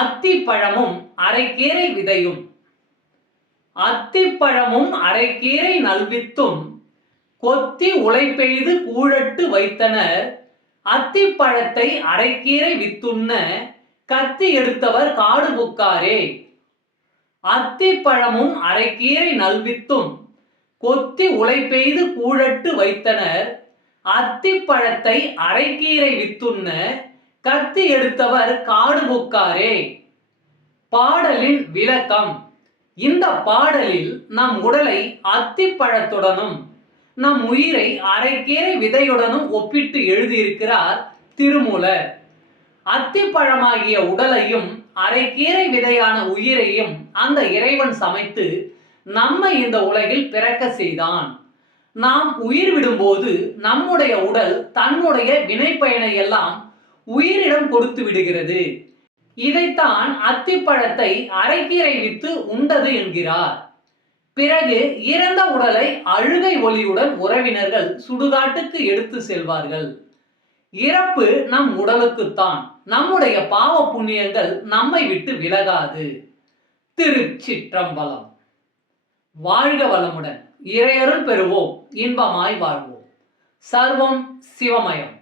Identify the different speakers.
Speaker 1: அத்திப்பழமும் அரைக்கீரை விதையும். அத்திப்பழமும் அரைக்கீரை நல்வித்தும் கொத்தி உழைப்பெய்து கூழட்டு வைத்தனர். அத்திப்பழத்தை அரைக்கீரை வித்துண்ண கத்தி எடுத்தவர் காடு புக்காரே. அத்திப்பழமும் அரைக்கீரை நல்வித்தும் கொத்தி உழைப்பெய்து கூழட்டு வைத்தனர். அத்திப்பழத்தை அரைக்கீரை வித்துண்ண கத்தி எடுத்தவர் காடு புக்காரே பாடலின் விளக்கம். இந்த பாடலில் நம் உடலை அத்திப்பழத்துடனும் நம் உயிரை அரைக்கீரை விதையுடனும் ஒப்பிட்டு எழுதியிருக்கிறார் திருமூலர். அத்திப்பழமாகிய உடலையும் அரைக்கீரை விதையான உயிரையும் அந்த இறைவன் சமைத்து நம்மை இந்த உலகில் பிறக்க செய்தான். நாம் உயிர் விடும்போது நம்முடைய உடல் தன்னுடைய வினைப்பயனை எல்லாம் உயிரிடம் கொடுத்து விடுகிறது. இதைத்தான் அத்திப்பழத்தை அரைக்கீரை வித்து உண்டது என்கிறார். பிறகு இறந்த உடலை அழுகை ஒளியுடன் உறவினர்கள் சுடுகாட்டுக்கு எடுத்து செல்வார்கள். இறப்பு நம் உடலுக்குத்தான். நம்முடைய பாவ புண்ணியங்கள் நம்மை விட்டு விலகாது. திருச்சிற்றம்பலம். வாழ்க வளமுடன். இறையருள் பெறுவோம். இன்பமாய் வாழ்வோம். சர்வம் சிவமயம்.